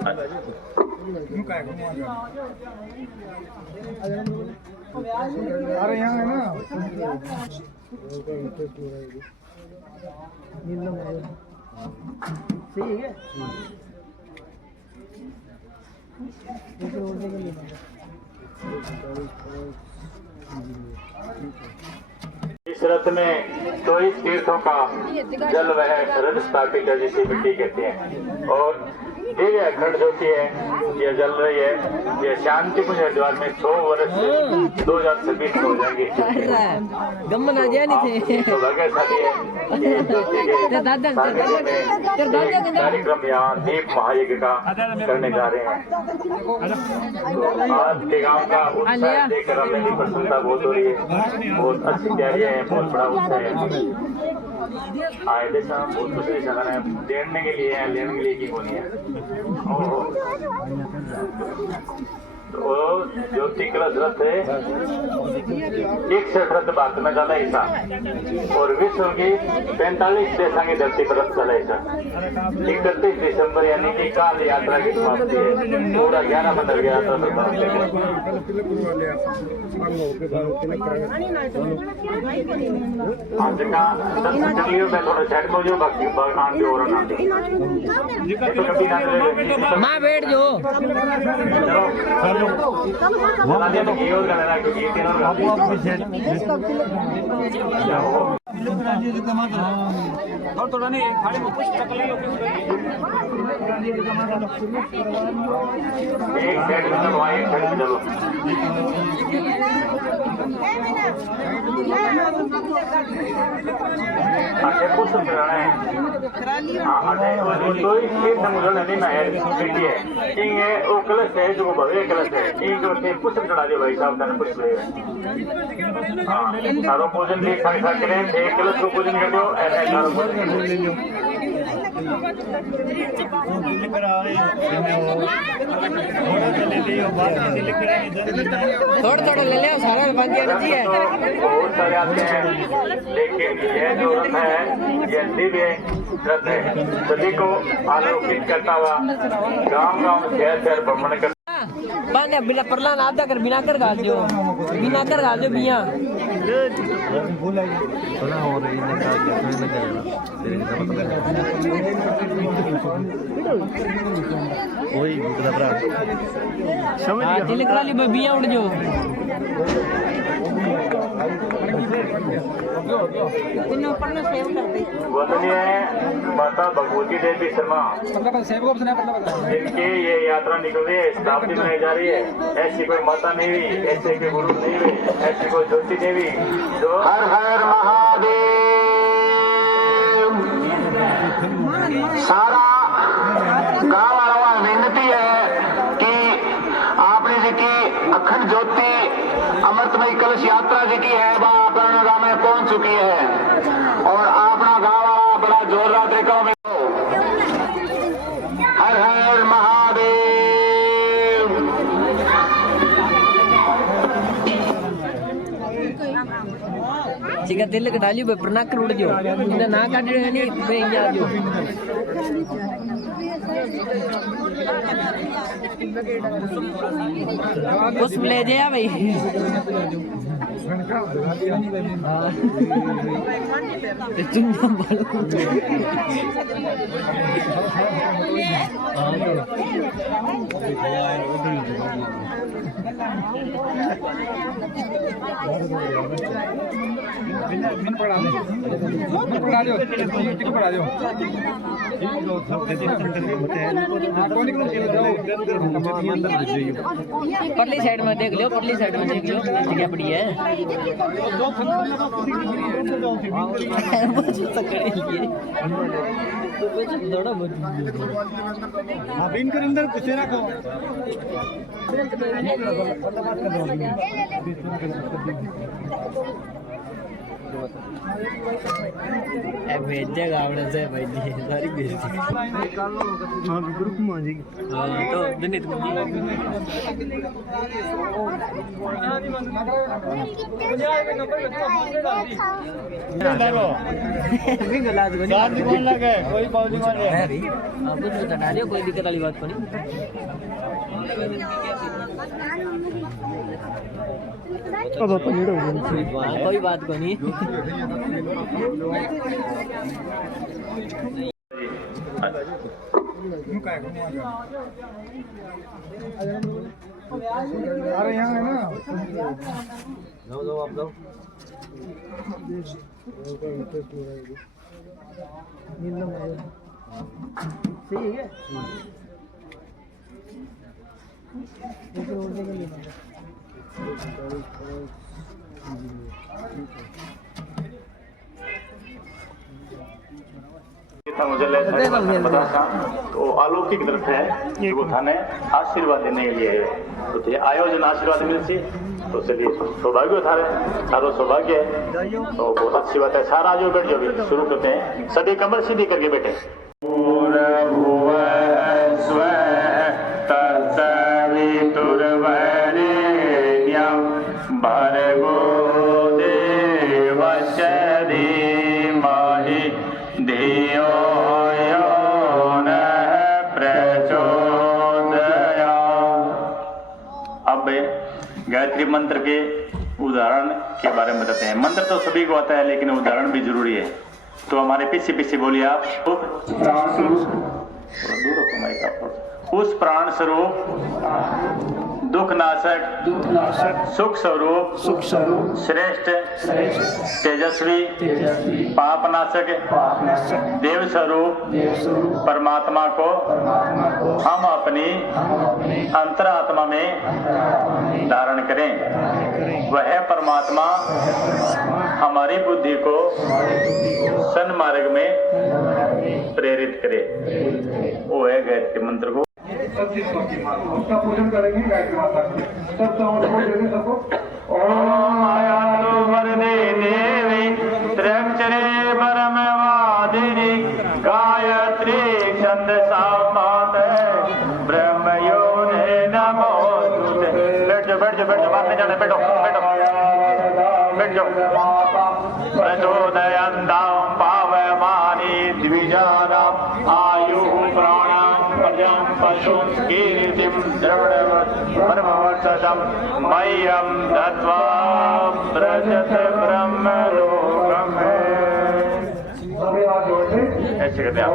अरे यहाँ है ना सही है इस रथ में 24 तीर्थों का जल वह रथ स्थापित है जिसे मिट्टी कहते हैं और दिव्य अखंड ज्योति है ये जल रही है। ये शांति कुंज हरिद्वार में 100 वर्ष 2026 में हो जाएंगे। गमन आ जाए नहीं थे भाग्यशाली है कार्यक्रम यहाँ दीप महायज्ञ का करने जा रहे हैं। आज के गाँव का उत्साह देखकर हमें भी प्रसन्नता बहुत हो रही है। बहुत अच्छी तैयारी है, बहुत बड़ा उत्साह है। आए थे साहब बहुत कुछ नहीं चला रहा है, लेने के लिए है, लेने के लिए की होनी है। तो ज्योति कलश रथ है 61 रथ भारत में चला ऐसा और विश्व की 45 देशों की धरती पर रथ चला ऐसा। 31 दिसंबर यानी कि काल यात्रा की समाप्ति है। पूरा 11 मंदिर गया था आज का 10 चलिए मैं थोड़ा साइड में जो बाकी आन भी और ना माँ बैठ जो थोड़ा नहीं खाली में कुछ तकलीफ एक साइड में चलो एक साइड में चलो अच्छा कुछ कराना है हाँ तो इसके समुद्र नदी में है बेटी है ठीक है वो कलश है जो भव्य कलश है ठीक है कुछ चढ़ा दे भाई साहब मैंने कुछ हाँ सारों भोजन भी साथ करें एक कलश को भोजन कर दो ऐसा सारों भोजन थोड़ा थोड़ा ले ले सारा बन गया जी है बहुत सारे आते हैं लेकिन ये जो रथ है ये दिव्य रथ है सभी को आलोकित करता हुआ गांव गांव शहर शहर भ्रमण करता बाने बिना परला आधा कर बिना कर गाल दो बिया वही दिल करा ली बिया उड़ जो वंदनीय माता भगवती देवी शर्मा जिनकी ये यात्रा निकल रही है शताब्दी मनाई जा रही है। ऐसी कोई माता नहीं हुई, ऐसे कोई गुरु नहीं हुई, ऐसी कोई ज्योति देवी जो हर हर महादेव सारा गाँव वालों विनती है कि आपने जी की अखंड ज्योति अमृतमयी कलश यात्रा जी की है वह अपना गाँव में पहुंच चुकी है और अपना गाँव वाला बड़ा जोरदार देखो में हर हर महादेव ठीक है दिल कटाली प्रणाम कर उड़ जो इन्हें ना काट नहीं भैया जो उस ले जाया भाई परली साइड में देख लो जगह बड़ी है इनके अंदर कुछ रखो भेज देगा आपने से भाई जी सारी भेज दी हाँ ग्रुप में आ जाएगी तो दिनित कौन लगे कोई पौधी मारे आप तो चढ़ा रहे हो कोई दिक्कत वाली बात को नहीं अब अपन नीडो कोई बात को नहीं अरे यहाँ है ना जाओ आप जाओ सही है मुझे पता था तो अलौकिक तरफ है वो थाने आशीर्वाद देने के लिए तो आयोजन आशीर्वाद मिल सी तो चलिए सौभाग्य था सारो सौभाग्य है तो बहुत अच्छी बात है सारा जो बैठ जाओ शुरू करते हैं सभी कमर सीधी करके बैठे भर्गो देवस्य धीमहि धियो यो नः प्रचोदयात्। अब गायत्री मंत्र के उदाहरण के बारे में बताते हैं। मंत्र तो सभी को आता है लेकिन उदाहरण भी जरूरी है, तो हमारे पीछे पीछे बोलिए आप। प्राण स्वरूप उस प्राण स्वरूप दुख नाशक सुख स्वरूप श्रेष्ठ तेजस्वी पाप नाशक देव स्वरूप परमात्मा को हम अपनी अंतरात्मा में धारण करें। वह परमात्मा हमारी बुद्धि को सन्मार्ग में प्रेरित करे। वो है गायत्री मंत्र को सब चीज उसका पूजन करेंगे गायत्री माता सब सबको ओम आयातु वरदे देवी त्र्यक्षरे परमवादिनी गायत्री छंदसा माते ब्रह्मयोने नमोस्तुते। बैठ जाओ बात नहीं जाने, बैठो प्रचोदयन्तां पावमानि द्विजानां आयुः प्राणां प्रजां पशुं कीर्तिं द्रवणवर्षं मह्यं दत्त्वा व्रजत ब्रह्मलोकम्। ऐसे कहते हैं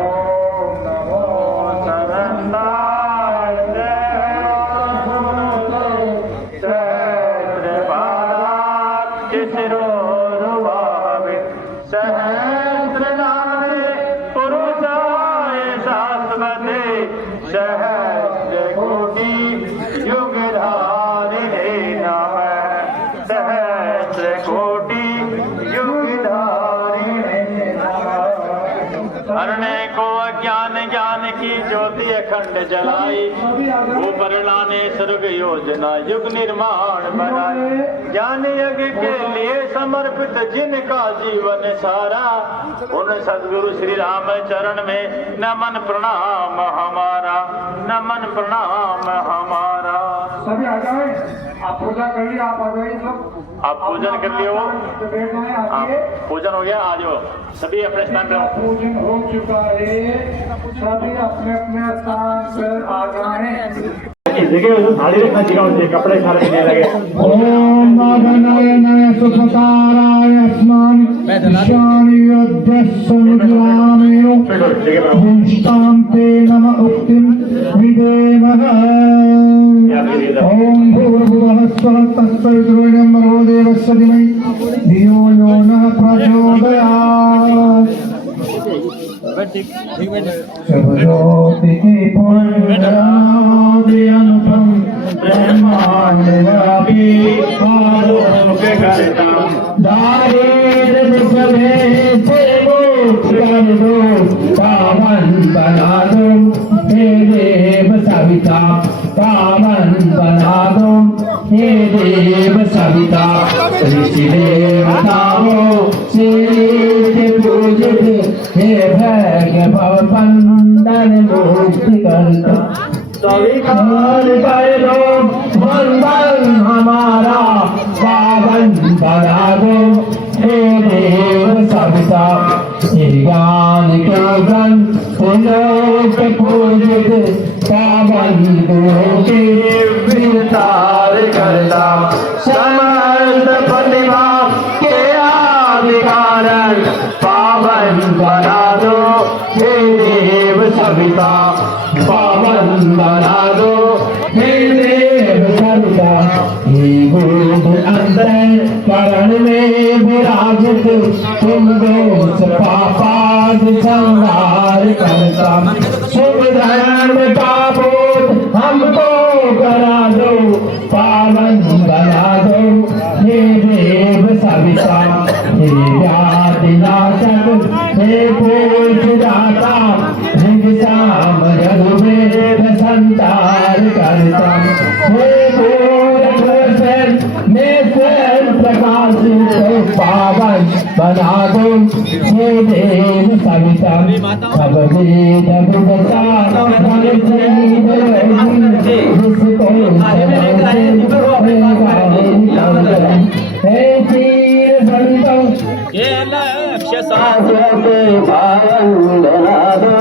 अखंड जलाई ऊपर लाने स्वर्ग योजना युग निर्माण बनाए। ज्ञान यज्ञ के लिए समर्पित जिनका जीवन सारा उन सद्गुरु श्री राम चरण में नमन प्रणाम हमारा, नमन प्रणाम हमारा। सभी आ जाए, आप पूजा कर लिया, आप आ जाइए सब। आप पूजन कर लियो, पूजन हो गया, आ जाओ सभी अपने स्थान पे। पूजन हो चुका है, सभी अपने अपने स्थान पर आ जाए। थाली रखना चाहिए, कपड़े सारे लगे। ओम नारायणाय सुखसाराय अस्मान् ईशान्योऽध्यस्संग्रामेयो भूष्टान्ते नम उक्तिं विदेमः। ओम भूर्भुवः स्वः तत्सवितुर्वरेण्यं भर्गो देवस्य धीमहि धियो यो नः प्रचोदयात्। सर्वज्योतिः पुण्यरादियनुपं ब्रह्माण्डव्यापी आलोककर्ता दारिद्र्यमुक्तभे मुक्तिकरो पावन बना दो हे देव सविता, पावन बना दो हे हे देव सविता ऋषि देवताओं से पूजित हे भगव बंदन मुक्ति करता स्वीकार कर लो बंधन हमारा पावन बना दो हे देव सविता ज्ञान के ग्रंथ लोक पूजित पावन गुरु के विस्तार करता समर्थ प्रतिभा के आदि कारण पावन बना दो हे देव सविता पावन बना दो हे देव सविता हे गुरु अंतर करण में विराजित तुम दोष पापाद संहार करता शुभ धर्म का बोध हमको करा दो पावन बना दो हे देव सविता हे व्याधि नाशक हे पूज दाता शाम रघुवेद संचार करता हे में स्वयं प्रकाश पावन बना दो हे देव सविता सब वेद हे चीर संतों पावन बना दो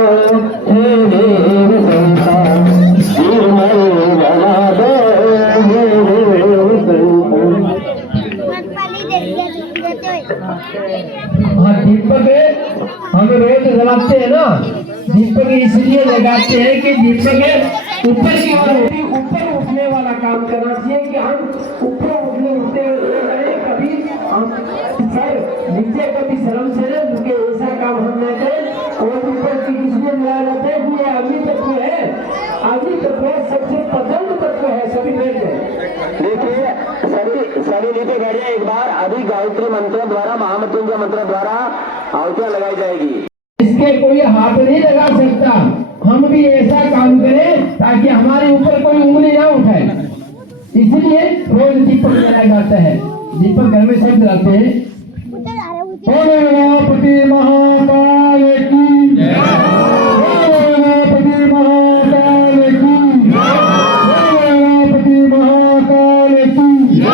हे देव सविता बना दो हे देव हाँ दीपक हम रोज जलाते हैं ना दीपक इसलिए लगाते हैं कि दीपक ऊपर की ओर ऊपर उठने वाला काम करना चाहिए कि हम ऊपर उठते कभी हम सर नीचे कभी शर्म से न झुके ऐसा काम हम न करें और ऊपर की इसलिए लगाया जाता है कि ये अग्नि तत्व है अग्नि तत्व सबसे प्रचंड तत्व है सभी बैठ जाए। देखिए सभी नीचे गाड़ियां एक बार अभी गायत्री मंत्र द्वारा महामृत्युंजय मंत्र द्वारा आहुतियां लगाई जाएगी। इसके कोई हाथ नहीं लगा सकता हम भी ऐसा काम करें ताकि हमारे ऊपर कोई उंगली ना उठाए इसलिए रोज दीपक जलाया जाता है। दीपक घर में सब जलाते हैं। गणपति महाकाल की जय गणपति महाकाल की जय गणपति महाकाल की जय।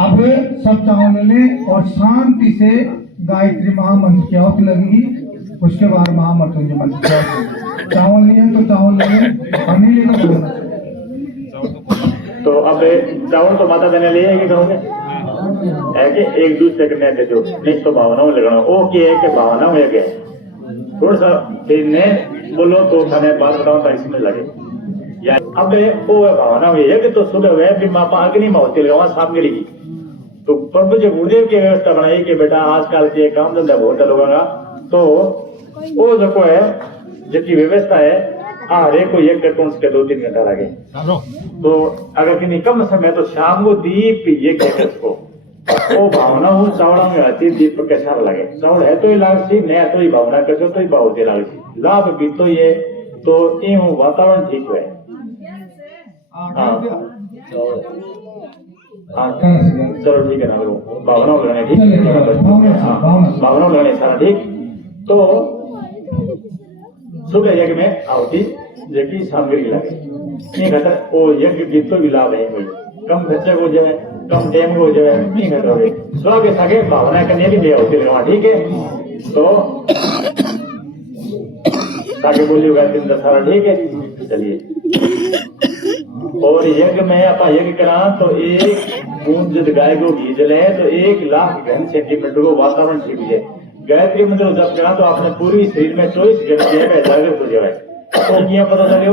अब सब चावल लें और शांति से गायत्री महामंत्र की आहुति लगेगी उसके बाद महामृत्युंजय मंत्र की आहुति। चावल नहीं है तो चावल लें और नहीं ले तो बोलना। तो अब चावल तो माता देने लिए कि करोगे है कि एक दूसरे के नहीं देते हो निश्चित तो भावनाओं लगना ओके है कि भावना हो गया थोड़ा सा फिर ने बोलो तो मैंने बात बताऊं तो इसमें लगे या अब वो भावना हुई है कि तो सुबह वह भी मापा अग्नि में होती लगा साफ मिलेगी तो प्रभु जो गुरुदेव की व्यवस्था बनाई कि बेटा आजकल के काम धंधा बहुत लोगों का तो वो जो है जितनी व्यवस्था है हर एक को एक कार्टून के 2-3 घंटा लगे तो अगर किसी कम समय तो शाम को दीप ये कहते उसको वो भावना हो चावड़ा में आती दीप कैसा लगे चावल है तो ही लागसी नहीं तो ही भावना कैसे तो ही बहुत ही लागसी लाभ भी तो ये तो ये वातावरण ठीक है। चलो ठीक है ना भावना लगाने ठीक भावना लगाने सारा ठीक तो सुबह यज्ञ में आहुति जबकि सामग्री लगे नहीं कहता वो यज्ञ गीत तो भी लाभ है भाई कम खर्चे हो जाए कम टाइम हो जाए नहीं करोगे स्व के सगे भावना करने भी ले आहुति लगा ठीक है तो ताकि बोलियो गायत्री मंत्र सारा ठीक है। चलिए और यज्ञ में अपना यज्ञ करा तो एक बूंद जब गाय को घी जले तो 1 लाख घन सेंटीमीटर को वातावरण ठीक है। गायत्री मंत्र जब करा तो आपने पूरी शरीर में 24 घंटे जागृत हो जाए तो क्या पता चले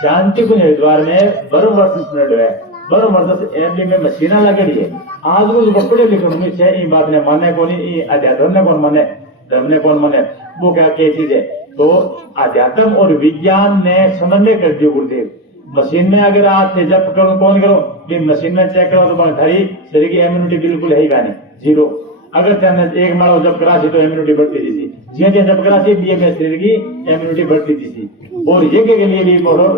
शांति कुंज हरिद्वार में बरम वर्ष है बरम वर्ष एमडी में मशीना लगड़ी है आज वो पढ़े लिखे में से ये बात ने माने कौन अध्यात्म ने कौन माने धर्म ने कौन माने वो क्या चीज है तो अध्यात्म और विज्ञान ने समन्वय कर दिया गुरुदेव। मशीन में अगर आप जब करो कौन करो कि मशीन में चेक करो तो थारी शरीर की इम्यूनिटी बिल्कुल है ही नहीं जीरो अगर चाहे एक माड़ो जब करासी तो इम्यूनिटी बढ़ती थी जी जी जब करासी बीएमएस शरीर की इम्यूनिटी बढ़ती थी और ये के लिए भी बोलो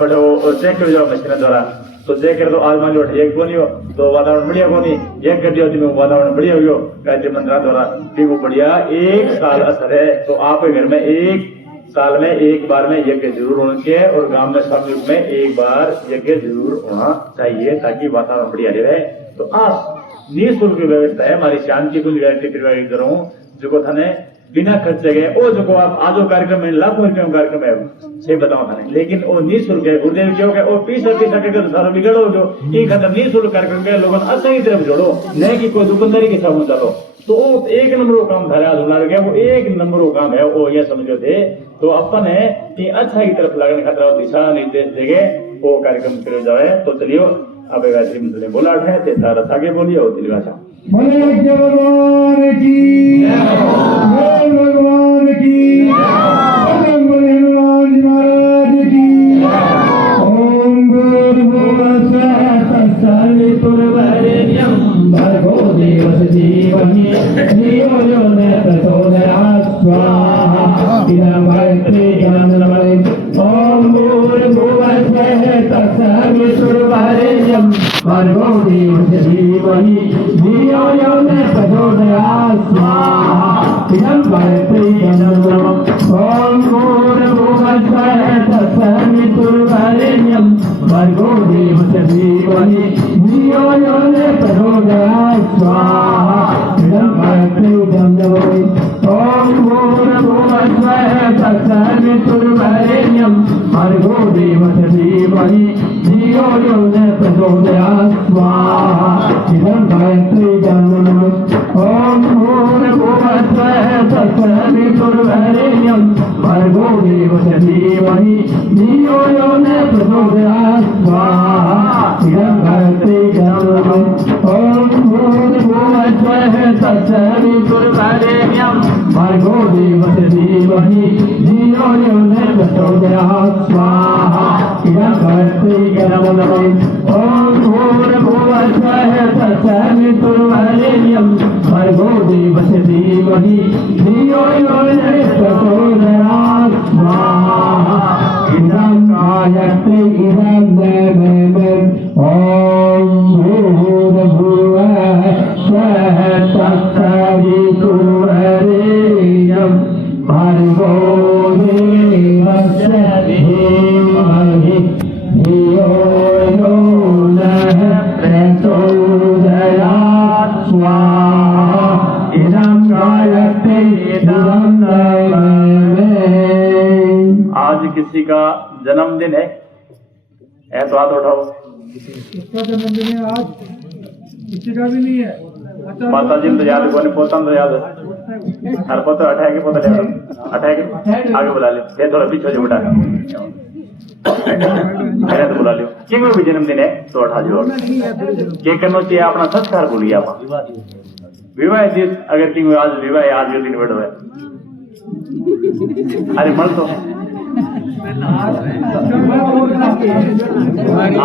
बड़ो चेक कर जाओ मशीन द्वारा तो चेक कर दो आज मान लो एक कोनी हो तो वातावरण बढ़िया कोनी एक कर दियो तो वातावरण बढ़िया हो गयो गायत्री मंत्र द्वारा भी वो बढ़िया 1 साल असर है। तो आपके घर में 1 साल में 1 बार में यज्ञ जरूर होना चाहिए और गांव में सब युग में 1 बार यज्ञ जरूर होना चाहिए ताकि वातावरण बढ़िया रहे। तो आप निःशुल्क व्यवस्था है हमारी शांति कुंज गायत्री प्रोवाइड करूँ जो थाने बिना खर्चे गए ओ जो आप आजो कार्यक्रम में लाखों रुपये कार्यक्रम है सही बताओ थाने लेकिन वो निःशुल्क है गुरुदेव क्यों है वो पीस करके तो सारा बिगड़ो जो ये खत्म निःशुल्क कार्यक्रम के लोगों सही तरफ जोड़ो नहीं कि कोई दुकानदारी के साथ चलो तो वो 1 नंबर काम धरा धुला गया वो 1 नंबर काम है वो ये समझो थे। तो अपन है कि अच्छा की तरफ लगने खतरा दिशा निर्देश देंगे वो कार्यक्रम करे जाए। तो चलियो अब गायत्री मंत्र ने बोला है ते सारा आगे बोलिए और दिलवा चाहो बोले भगवान की जय भगवान की बजरंग बली हनुमान जी महाराज की ओम भूर्भुवः स्वः तत्सवितुर्वरेण्यं भर्गो देवस्य धीमहि धियो यो न प्रचोदयात् स्वाहा इदं गायत्री ज्ञानमयम् ओम भूर्भुवः स्वः तत्सवितुर्वरेण्यं भर्गो देवस्य धीमहि धियो यो न प्रचोदयात् स्वाहा इदं गायत्री ज्ञानमयम् ओम भूर्भुवः स्वः तत्सवितुर्वरेण्यं भर्गो देवस्य धीमहि धियो यो न प्रचोदयात् स्वाहा इदं गायत्री ज्ञानमयम् ओम भूर्भुवः स्वः तत्सवितुर्वरेण्यं भर्गो देवस्य धीमहि धियो यो न प्रचोदयात् स्वाहा इदं गायत्री ज्ञानमयम् ओम भूर्भुवः स्वः तत्सवितुर्वरेण्यं भर्गो देवस्य धीमहि धियो यो न प्रचोदयात् स्वाहा इदं गायत्री ज्ञानमयम् ओम भूर्भुवः स्वः तत्सवितुर्वरेण्यं भर्गो देवस्य धीमहि धियो यो न प्रचोदयात् स्वाहा इदं गायत्री ज्ञानमयम् ओम भूर्भुवः स्वः तत्सवितुर्वरेण्यं भर्गो देवस्य धीमहि धियो यो न प्रचोदयात् स्वाहा इदं गायत्री इदं देवम् ओम भूर्भुवः स्वः तत्सवितुर्वरेण्यं भर्गो देवस्य धीमहि धियो यो न प्रचोदयात् स्वाहा इदं गायत्री इदं देवम्। आज किसी का जन्मदिन है तो हाथ उठाओ। इसका जन्मदिन है आज किसी का भी नहीं है। माता जी तो याद कोने पोता तो याद है हर पोता अठाएगी पोता ले अठाएगी आगे बुला ले ये थोड़ा पीछे जो उठा मैंने तो बुला लियो किंग भी जन्मदिन है तो उठा जो केक करना चाहिए अपना संस्कार बोलिए आप विवाह दिस अगर किंग आज विवाह आज के दिन बैठो है अरे मल तो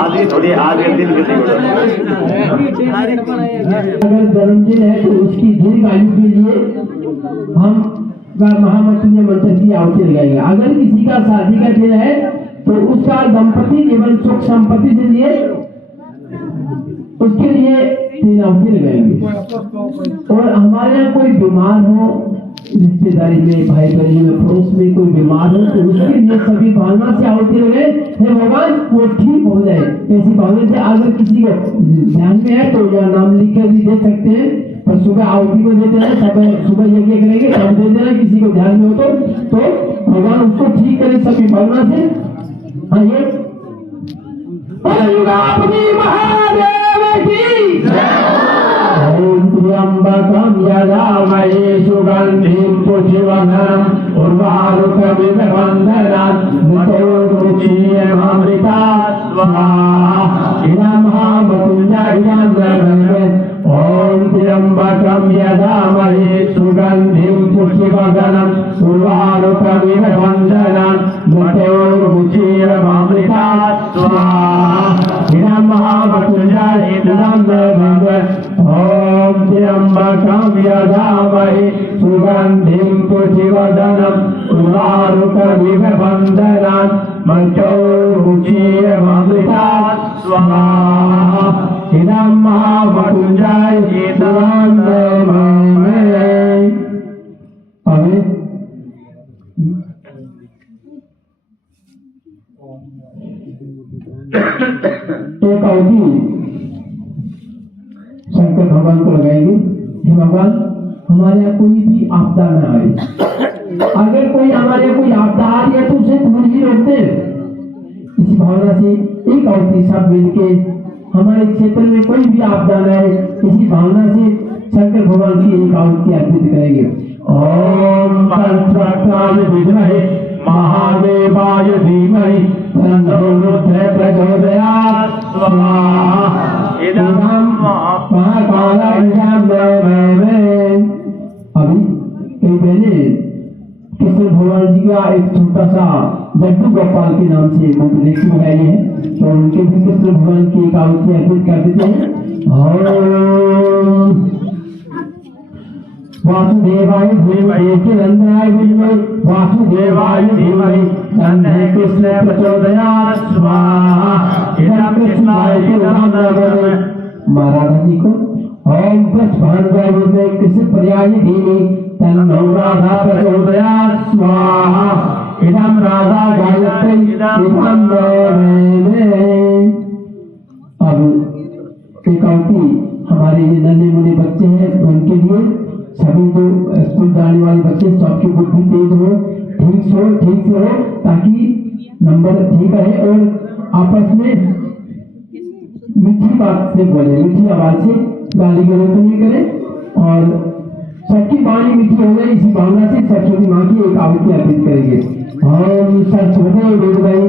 आज ही थोड़ी आज के दिन के दिन अगर जन्मदिन है तो उसकी दीर्घ आयु के लिए हम महामृत्युंजय मंत्र की आहुति लगाएंगे। अगर किसी का शादी का दिन है तो उसका दंपति जीवन सुख संपत्ति से लिए उसके लिए 3 आहुति लगाएंगे। और हमारे यहाँ कोई बीमार हो रिश्तेदारी में भाई बहन में पड़ोस में कोई बीमार हो तो उसके लिए सभी भावना से आहुति लगे हे भगवान वो ठीक हो जाए ऐसी भावना से। अगर किसी को ध्यान में है तो या नाम लिख कर भी दे सकते हैं पर सुबह आहुति में दे देना सुबह यज्ञ करेंगे तब दे देना किसी को ध्यान में हो तो भगवान उसको ठीक करे सभी भावना से। हाँ ये महादेव की त्र्यंबकं यजामहे सुगंधिं पुष्टिवर्धनम् उर्वारुकमिव बन्धनात् मृत्योर्मुक्षीयमामृतात् स्वाहा इदं महामृत्युञ्जय इदं देवम् ओम त्र्यंबकं यजामहे सुगंधिं पुष्टिवर्धनम् उर्वारुकमिव बन्धनात् मृत्योर्मुक्षीयमामृतात् स्वाहा इदं महामृत्युञ्जय इदं देवम् ओम त्र्यंबकं यजामहे सुगन्धिं पुष्टिवर्धनम् उर्वारुकमिव बन्धनान् मञ्चोरुचीयममृतात् स्वाहा इदं महावटुञ्जाय अभी एक अवधि शंकर भगवान को लगाएंगे। हे भगवान, हमारे यहाँ कोई भी आपदा न आए। अगर कोई हमारे यहाँ कोई आपदा आ रही है तो उसे दूर ही रोकते। इसी भावना से एक अवधि सब मिलके हमारे क्षेत्र में कोई भी आपदा न आए, इसी भावना से शंकर भगवान की एक आहुति अर्पित करेंगे। ओम पंचवक्त्राय विद्महे महादेवाय धीमहि तन्नो रुद्रः प्रचोदयात् स्वाहा इदं महाकालाय अभी कई पहले कृष्ण भगवान जी का एक छोटा सा लड्डू गोपाल के नाम से वो लेखी बनाई है, तो उनके भी कृष्ण भगवान की एक आहुति अर्पित कर देते हैं। वासुदेवाय धीमहि नंदनाय विद्महे वासुदेवाय धीमहि तन्नो कृष्णः प्रचोदयात् स्वाहा इदं कृष्णाय नमः। महाराज जी को ओम वृषभानुजाय विद्महे कृष्ण पर्याय धीमहि तन्नो राधा प्रचोदयात् स्वाहा इदं राधा गायत्री इदं अब एक आहुति हमारे ये नन्हे मुन्ने बच्चे हैं उनके लिए, सभी जो स्कूल जाने वाले बच्चे सबकी बुद्धि तेज हो, ठीक से हो ताकि नंबर ठीक रहे और आपस में मीठी बात से बोले, मीठी आवाज से गाली गलौज नहीं करे और सबकी वाणी मीठी हो जाए। इसी भावना से सरस्वती माँ की एक आहुति अर्पित करेंगे। ओम सरस्वती विद्महे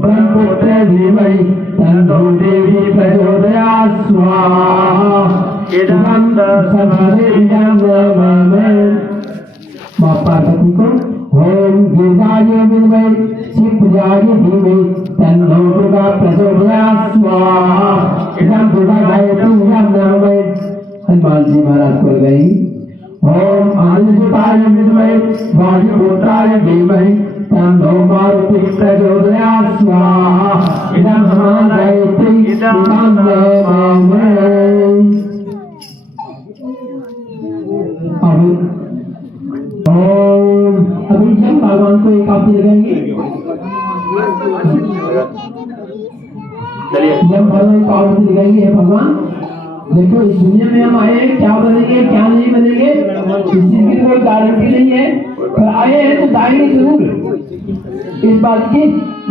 ब्रह्मपुत्र धीमहि तन्नो देवी प्रचोदयात् स्वाहा इदं माँ पार्वती को ओम गिरिजाय विद्महे शिवपूजाय धीमहि तन्नो दुर्गा प्रचोदयात् स्वाहा इदं दुर्गा गायत्री नमः। हनुमान जी महाराज को लगाएंगे। ओम आदित्याय विद्महे वायुपुत्राय धीमहि तन्नो मारुतिः प्रचोदयात् स्वाहा इदं गायत्री नमः। अभी जब भगवान को एक आहुति लगाएंगे, जब भगवान को आहुति लगाएंगे, हे भगवान देखो इस दुनिया में हम आए हैं, क्या बनेंगे क्या नहीं बनेंगे इस चीज की कोई गारंटी नहीं है, पर आए हैं तो जाएंगे जरूर, इस बात की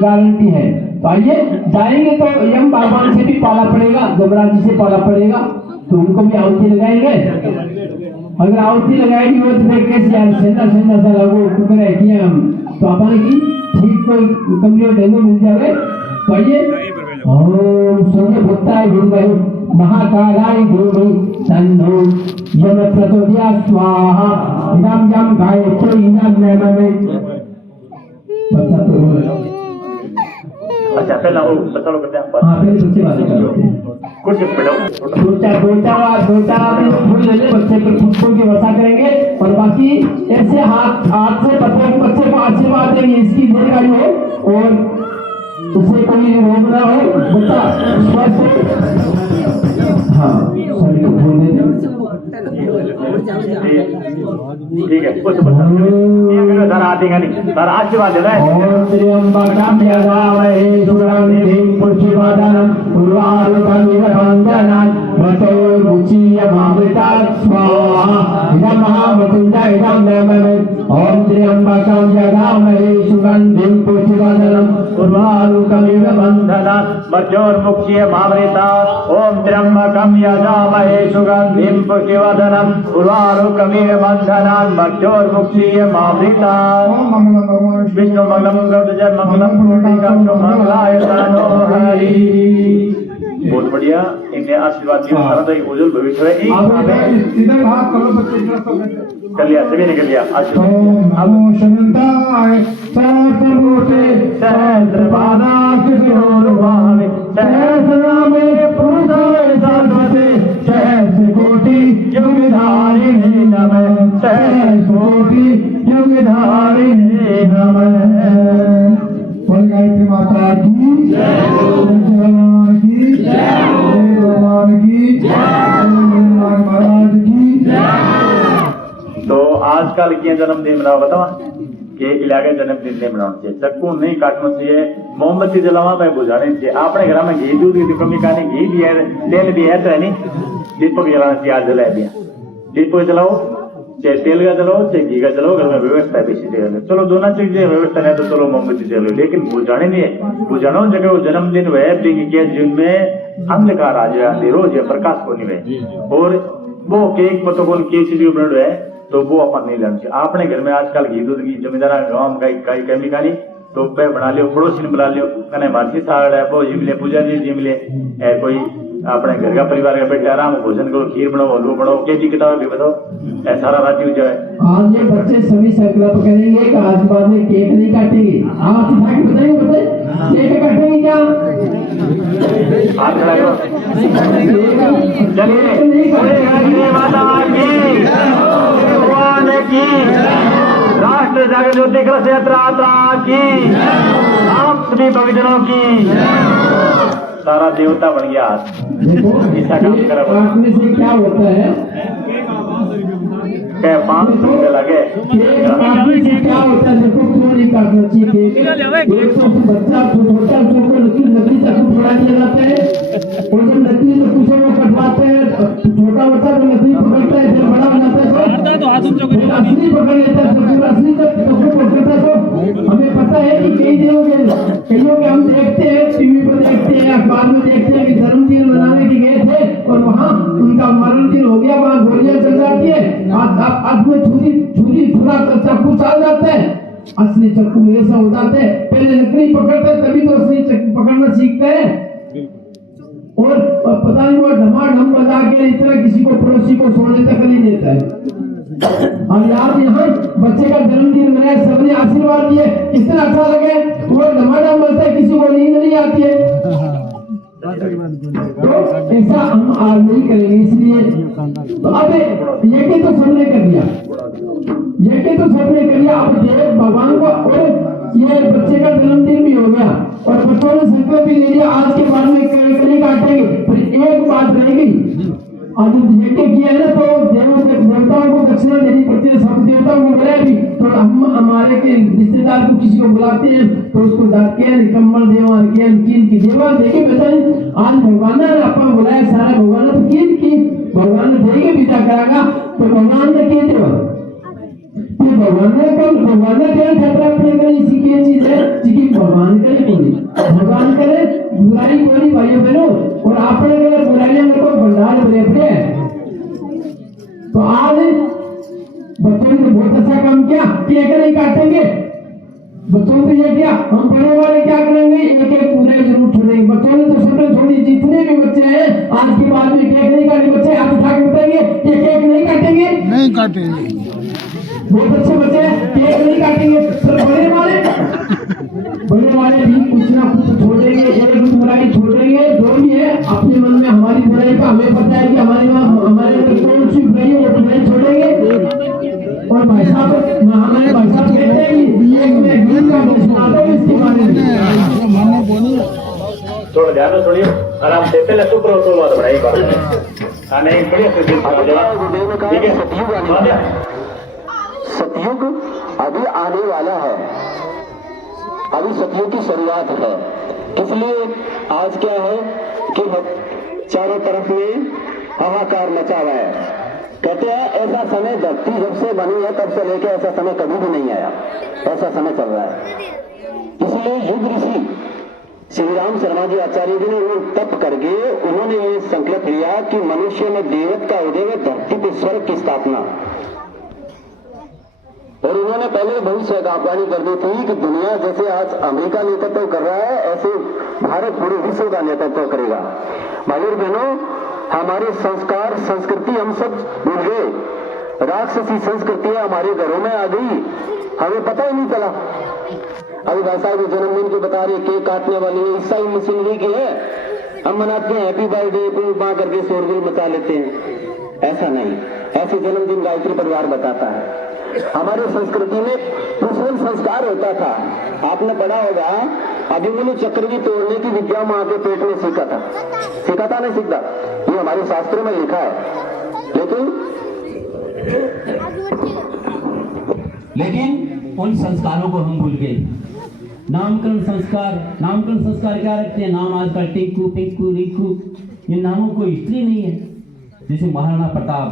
गारंटी है। तो आइए जाएंगे तो यम भगवान से भी पाला पड़ेगा, जमराज जी से पाला पड़ेगा, तो उनको भी आहुति लगाएंगे। अगर आहुति लगाएगी वो तो कैसे यार सेंधा सा लगो कुकर है कि हम तो अपने की ठीक कोई कमजोर डेंगू मिल जाए। तो आइए ओम सूर्य पुत्राय विद्महे महाकालाय धीमहि तन्नो यम प्रचोदयात् स्वाहा इदं यम गायत्री नमः। बच्चा तो रो रहा है। अच्छा पहला वो बच्चा लोग करते हैं। हाँ पहले बच्चे बातें करते हैं। कुछ बैठो दो चार में फूल ले ले बच्चे पर फूल की वर्षा करेंगे और बाकी ऐसे हाथ से बच्चे को आशीर्वाद देंगे, इसकी दीर्घायु हो और उसे कोई रोग ना हो, बच्चा स्वस्थ। हाँ सभी को फूल दे दें। ठीक है कुछ बता सर आदेगा नहीं सर आशीर्वाद दे रहा है। ओम त्र्यंबकं यजामहे सुगन्धिं पुष्टिवर्धनम् उर्वारुकमिव बन्धनान् मृत्योर्मुचीयमामृतात् स्वाहा इदं महामृत्युञ्जय इदं नमः। ओम त्र्यंबकं यजामहे सुगन्धिं पुष्टिवर्धनम् उर्वारुकमिव बन्धनान् मृत्योर्मुचीयमामृतात्। ओम त्र्यंबकं यजामहे सुगन्धिं पुष्टिवर्धनम् उर्वारुकमिव बन्धनान् मृत्योर्मुचीयमामृतात्। विष्णु मंगलम गरुड़ध्वज मंगलम पुंडरीकाक्ष मंगलाय तनो हरि। बहुत बढ़िया, इनने आशीर्वाद दिया सारा तो एक उज्जवल भविष्य है। इधर हाथ करो बच्चे कर लिया सभी ने कर लिया आशीर्वाद। नमो शंताय सहस्रकोटि सहस्रपादाक्षिशोरुभावे सहस्रनामे पुरुषाय सरस्वती सहस्रकोटि युगधारिणे आजकल किए जन्मदिन मनाओ बतावा केक लागे जन्मदिन ने मनाना चाहिए, चक्कू नहीं काटना चाहिए, मोमबत्ती जलावा में बुझानी चाहिए। अपने घर में घी दूध की कमी का नहीं, घी भी है तेल भी है तो नहीं, दीपक जलाना चाहिए। आज जला दिया दीपक जलाओ, चाहे तेल का जलाओ चाहे घी का जलाओ, घर में व्यवस्था है बेसी जगह। चलो दोनों चीजें व्यवस्था नहीं तो चलो मोमबत्ती जलो, लेकिन बुझाने नहीं है। बुझाना जगह वो जन्मदिन वह के जिनमें अंधकार आ जाए रोज है प्रकाश को नहीं है। और वो केक पतो कौन के चीज बन है तो वो अपन नहीं लेना चाहिए। आपने घर में आजकल घी दूध की जमींदारा गाँव में कई कमी का नहीं तो पे बना लियो, पड़ोसी ने बुला लियो, कने मासी साड़ है वो जिमले पूजा जी जिमले है, कोई अपने घर का परिवार का बैठे आराम भोजन करो, खीर बनाओ हलवा बनाओ, के जी किताब भी बताओ, ऐसा सारा राजी हो जाए। आज ये बच्चे सभी संकल्प करेंगे कि आज बाद में केक नहीं काटेंगे। आप उठा के बताएंगे केक काटेंगे क्या? हाथ खड़ा करो, भगवान की राष्ट्र जागृति कृष यात्रा की, आप सभी भक्तजनों की, सारा देवता बन गया। देखो ऐसा काम करा काटने से क्या होता है, क्या 500 रुपये लगे केक काटने से क्या होता है? देखो क्यों नहीं काटना चाहिए केक? एक तो बच्चा छोटा नकली चाकू पकड़ा दिया जाता है, और जब नकली चाकू से वो कटवाते हैं, छोटा बच्चा जो नकली पकड़ता है फिर बड़ा हो जाता है तो असली पकड़ लेता है, असली चाकू पकड़ता है। तो हमें पता है कि कईयों के हम देखते हैं, टीवी पर देखते हैं, अखबार में देखते हैं कि जन्मदिन मनाने के गए थे और वहाँ उनका मरण दिन हो गया, वहाँ गोलियां चल जाती है, आज में छुरी थोड़ा चाकू चल जाता है, असली चाकू में ऐसा हो जाता है। पहले नकली पकड़ते हैं तभी तो असली चाकू पकड़ना सीखते हैं। और पता नहीं वो ढमाढम बजा के इस तरह किसी को पड़ोसी को सोने तक नहीं देता है। अब यार यहाँ बच्चे का जन्मदिन मनाया, सबने आशीर्वाद दिए, कितना अच्छा लगे, वो धमाधम बोलता है, किसी को नींद नहीं आती है। तो ऐसा हम आज नहीं करेंगे। इसलिए तो अब ये तो सबने कर दिया, ये तो सबने कर दिया। अब देव भगवान को, और ये बच्चे का जन्मदिन भी हो गया और बच्चों ने संकल्प भी ले लिया आज के बाद में नहीं काटेंगे। पर एक बात रहेगी, आज यज्ञ किया है ना तो देवताओं को दक्षिणा देनी पड़ती है, सब देवताओं को बुलाए भी तो हम हमारे के रिश्तेदार को किसी को बुलाते हैं तो उसको जाके कम्बल देवा की देवा देखे पहचान। आज भगवान ने अपन बुलाया, सारा भगवान ने तो की भगवान ने देखे विदा करागा तो भगवान ने किए देवा भगवान ने कम भगवान ने क्या खतरा अपने करे इसी की चीज है कि भगवान करे कोई भगवान करे बुराई कोई भाइयों बहनों, और आपने करे बुराइयां में तो भंडार भरे पड़े। तो आज बच्चों ने बहुत अच्छा काम किया, केक नहीं काटेंगे, बच्चों को ये किया। हम बड़े वाले क्या करेंगे, एक एक पूरे जरूर छोड़ेंगे। बच्चों ने तो छोटे छोटे जितने भी बच्चे हैं आज के बाद में केक नहीं काटेंगे। बच्चे हाथ उठा के बताएंगे ये केक नहीं काटेंगे, नहीं काटेंगे। बहुत अच्छे बच्चे केक नहीं काटेंगे। पर बड़े वाले भी कुछ ना कुछ छोड़ेंगे, एक बुराई छोड़ेंगे, जो भी है अपने मन में हमारी बुराई का हमें पता है कि हमारे कौन सी बुराई है वो बुराई छोड़ेंगे। और भाई साहब हमारे भाई साहब कहते हैं कि एक में गीत का सुना दो इसके बारे में। थोड़ा ध्यान छोड़िए आराम से, पहले शुक्र हो तो बात बढ़ाई बात नहीं बढ़िया ठीक है। सतयुग अभी आने वाला है, अभी सतयुग की शुरुआत है। इसलिए आज क्या है कि चारों तरफ में हाहाकार मचा हुआ है। कहते हैं ऐसा समय धरती जब से बनी है तब से लेकर ऐसा समय कभी भी नहीं आया, ऐसा समय चल रहा है। इसलिए युग ऋषि श्री राम शर्मा जी आचार्य जी ने तप करके उन्होंने ये संकल्प लिया कि मनुष्य में देवत्व का उदय, धरती पर स्वर्ग की स्थापना। और उन्होंने पहले भविष्य का आह्वानी कर दी थी कि दुनिया जैसे आज अमेरिका नेतृत्व कर रहा है ऐसे भारत पूरे विश्व का नेतृत्व करेगा। भाई और बहनों, हमारे संस्कार संस्कृति हम सब भूल गए, राक्षसी संस्कृतियां हमारे घरों में आ गई, हमें पता ही नहीं चला। अभी भाई साहब जन्मदिन की बता रहे, केक काटने वाली ईसाई मशीनरी की है, हम मनाते हैं हैप्पी बर्थडे मां करके शोरगुल मचा लेते हैं। ऐसा नहीं, ऐसे जन्मदिन गायत्री परिवार बताता है। हमारे संस्कृति में पुष्पन संस्कार होता था, आपने पढ़ा होगा, अभिमन्यु चक्र की तोड़ने की विद्या मां के पेट में सीखा था नहीं सीखा, ये हमारे शास्त्रों में लिखा है। लेकिन लेकिन उन संस्कारों को हम भूल गए। नामकरण संस्कार क्या रखते हैं? नाम आजकल टिंकू पिंकू रिंकू, इन नामों को हिस्ट्री नहीं है। जैसे महाराणा प्रताप,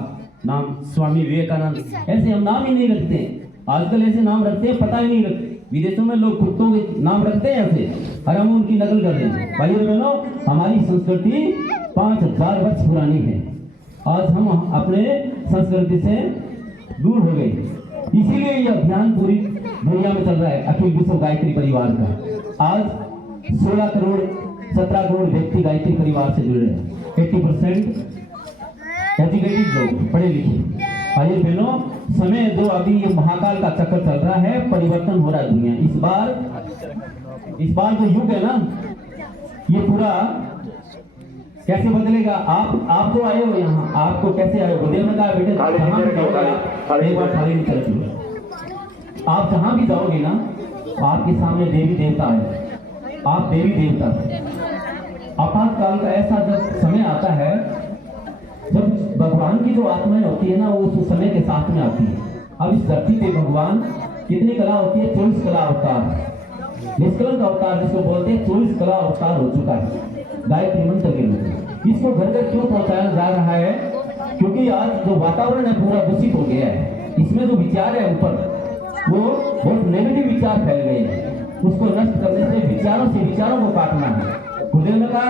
नाम स्वामी विवेकानंद, ऐसे हम नाम ही नहीं रखते हैं। आजकल ऐसे नाम रखते हैं, पता ही नहीं रखते। विदेशों में लोग कुत्तों के नाम रखते हैं ऐसे, और हम उनकी नकल कर रहे हैं। भाइयों बहनों, हमारी संस्कृति 5000 वर्ष पुरानी है। आज हम अपने संस्कृति से दूर हो गए। इसीलिए ये अभियान पूरी दुनिया में चल रहा है, अखिल विश्व गायत्री परिवार का। आज 16 करोड़ 17 करोड़ व्यक्ति गायत्री परिवार से जुड़ रहे हैं। 80% एजुकेटेड लोग, पढ़े लिखे। भाइयों बहनों, समय जो अभी ये महाकाल का चक्कर चल रहा है, परिवर्तन हो रहा है दुनिया। इस बार जो युग है ना, ये पूरा कैसे बदलेगा? आप जो आए हो यहाँ, आपको कैसे आए हो? देव ने कहा बेटे जहाँ भी जाओगे, एक बार थाली निकल चलो। आप जहाँ भी जाओगे ना, आपके सामने देवी देवता है, आप देवी देवता। आपातकाल का ऐसा जब समय आता है, जब भगवान की जो आत्माएं होती है ना, वो उस समय के साथ में आती है। अब इस धरती पे भगवान कितनी कला होती है? 24 कला अवतार, निष्कलंक अवतार जिसको बोलते हैं, 24 कला अवतार हो चुका है गायत्री मंत्र के लिए। इसको घर घर क्यों पहुंचाया जा रहा है? क्योंकि आज जो वातावरण है पूरा दूषित हो गया है। इसमें जो विचार है ऊपर, वो बहुत नेगेटिव विचार फैल गए हैं। उसको नष्ट करने से विचारों से विचारों को काटना है। गुरुदेव ने कहा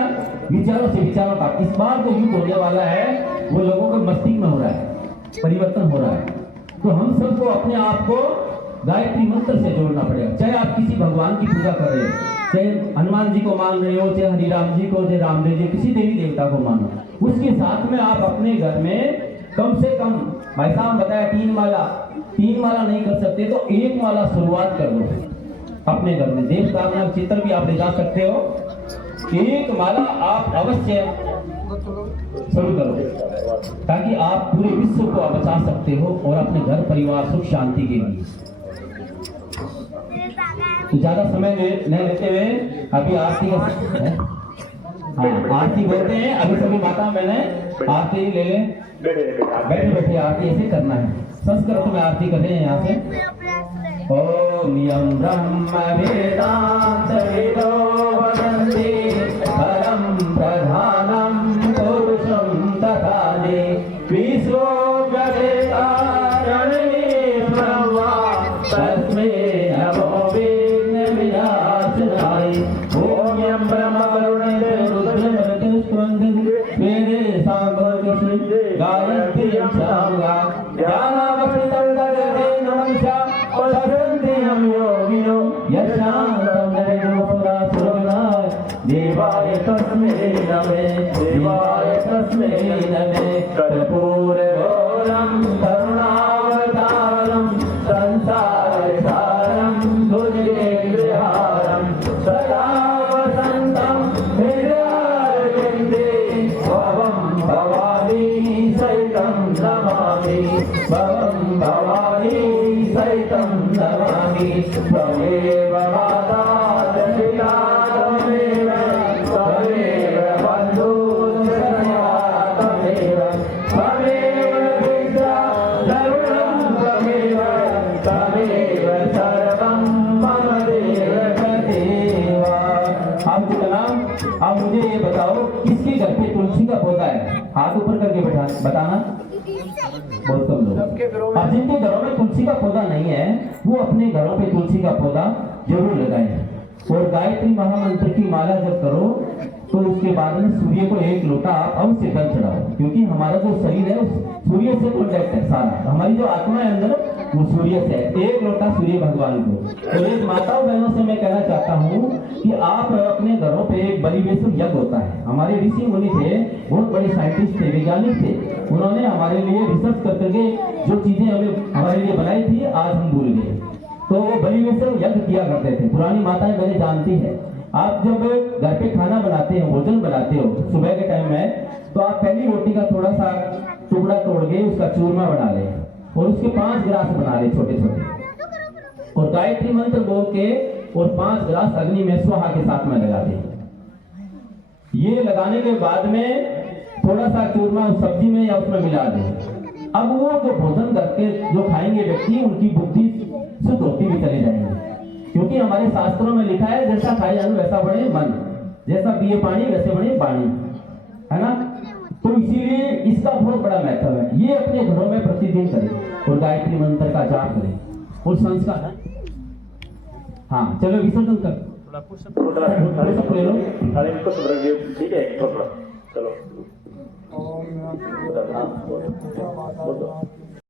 विचारों से विचारों का। इस बार जो युग होने वाला है, वो लोगों के मस्तिष्क में हो रहा है, परिवर्तन हो रहा है। तो हम सबको अपने आप को गायत्री मंत्र से जोड़ना पड़ेगा। चाहे आप किसी भगवान की पूजा कर रहे हो, चाहे हनुमान जी को मान रहे हो, चाहे हरिराम जी को, चाहे रामदेव जी, किसी देवी देवता को मानो, उसके साथ में आप अपने घर में कम से कम, भाई साहब बताया 3 माला नहीं कर सकते तो 1 माला शुरुआत कर लो अपने घर में। देव कामना चित्र भी आप ले जा सकते हो। 1 माला आप अवश्य शुरू करो, ताकि आप पूरे विश्व को बचा सकते हो और अपने घर परिवार सुख शांति के लिए। तो ज्यादा समय न लेते हुए अभी आरती का आरती बोलते हैं। अभी सभी माता मैंने आरती ले ले, बैठे बैठे आरती ऐसे करना है। संस्कृत में आरती कर रहे हैं यहाँ से। ओम यम ब्रह्म वेदांत वेदो वदन्ति परम प्रधानम पुरुषं तथादि विश्वो जगतारणे ब्रह्मा तस्मै नमो विघ्न विनाशनाय। ओम यम ब्रह्म वरुणे रुद्रमरुते स्कंदे वेदे सागरकृष्ण गायत्री शामगा ज्ञानावृतं दगते नमः पठन्त्यहं योगिनो यशान्तं नरेन्द्रपुरासुरगणाय देवाय तस्मै नमः कर्पूरगौरं करुणावतारं संसारसारं भुजगेन्द्रहारं सदा वसन्तं हृदयारविन्दे भवं भवानी सहितं नमामि। भवं भवानी सहितं नमामि। त्वमेव माता पिता त्वमेव बन्धुसखा त्वमेव विद्या सर्वं त्वमेव सर्वं मम देव। आपको कलाम, आप मुझे ये बताओ किसके घर पे तुलसी का पौधा है? हाथ ऊपर करके बताना। बहुत कम लोग। और जिनके घरों में तुलसी का पौधा नहीं है, वो अपने घरों पे तुलसी का पौधा जरूर लगाएं। और गायत्री महामंत्र की माला जब करो तो उसके बाद में सूर्य को 1 लोटा आप अवश्य जल चढ़ाओ, क्योंकि हमारा जो शरीर है उस सूर्य से कॉन्टेक्ट है सारा। हमारी जो आत्मा है अंदर, वो सूर्य से है। 1 लोटा सूर्य भगवान को। तो एक माताओं बहनों से मैं कहना चाहता हूँ कि आप अपने घरों पे एक बलिवेश्वर यज्ञ होता है। हमारे ऋषि मुनि थे, बहुत बड़े साइंटिस्ट थे, वैज्ञानिक थे। उन्होंने हमारे लिए रिसर्च करके जो चीजें हमारे लिए बनाई थी, आज हम भूल गए। तो वो बलिवेश्वर यज्ञ किया करते थे। पुरानी माताएं मैंने जानती है। आप जब घर पे खाना बनाते हो, भोजन बनाते हो सुबह के टाइम में, तो आप पहली रोटी का थोड़ा सा टुकड़ा तोड़ के उसका चूरमा बना ले और उसके 5 गिलास बना ले छोटे छोटे, और गायत्री मंत्र बोल के और 5 गिलास अग्नि में स्वाहा के साथ में लगा दे। ये लगाने के बाद में थोड़ा सा चूरमा सब्जी में या उसमें मिला दे। अब वो जो भोजन करके जो खाएंगे व्यक्ति, उनकी बुद्धि शुद्ध होती हुई चले जाएंगे, क्योंकि हमारे शास्त्रों में लिखा है जैसा खाए अन्न वैसा बढ़े मन, जैसा पिए पानी वैसे बढ़े वाणी, है ना। तो इसीलिए इसका बहुत बड़ा महत्व है। ये अपने घरों में प्रतिदिन करें और गायत्री मंत्र का जाप करें और संस्कार। हाँ चलो विसर्जन कर ले लो। ठीक है थोड़ा चलो। ओम